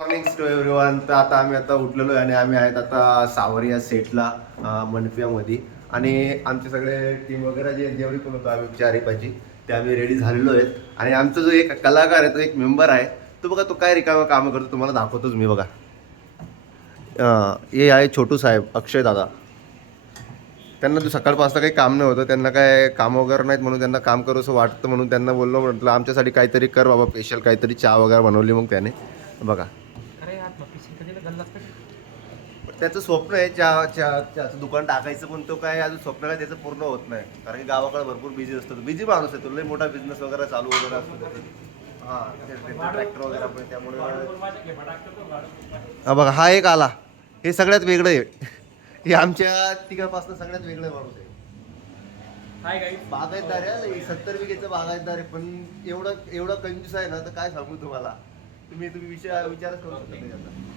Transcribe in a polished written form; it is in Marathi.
Morning to everyone. तर आता उठलेलो आहे आणि आम्ही आहेत आता सावरिया सेटला मनफियामध्ये. आणि आमचे सगळे टीम वगैरे जेवढी पण होतो आम्ही 4-5 ते आम्ही रेडी झालेलो आहेत. आणि आमचा जो एक कलाकार आहे, तो एक मेंबर आहे, तो बघा तो काय रिकामं कामं करतो तुम्हाला दाखवतोच मी. बघा हे आहे छोटू साहेब, अक्षय दादा. त्यांना तो सकाळपासून काही काम नाही होतं, त्यांना काय काम वगैरे नाहीत म्हणून त्यांना काम करू असं वाटतं, म्हणून त्यांना बोललो, म्हटलं आमच्यासाठी काहीतरी कर बाबा, स्पेशल काहीतरी चहा वगैरे बनवली मग त्याने. बघा त्याचं स्वप्न आहे चहाचं दुकान टाकायचं, पण तो काय अजून स्वप्न काय त्याचं पूर्ण होत नाही, कारण की गावाकडे भरपूर बिझी असतो. बिझी माणूस आहे तो, लय मोठा बिझनेस वगैरे चालू वगैरे असतो त्याचे. हां, ट्रॅक्टर वगैरे पण त्यामुळे. हा बघा, हा एक आला, हे सगळ्यात वेगळं आहे. हे आमच्या तिघांपासून सगळ्यात वेगळं माणूस आहे. बागायतदार आहे, 70 बिघेचा बागायतदार आहे, पण एवढा एवढा कंजूस आहे ना, तर काय सांगू तुम्हाला. तुम्ही विचारच करू शकता त्याच्यात.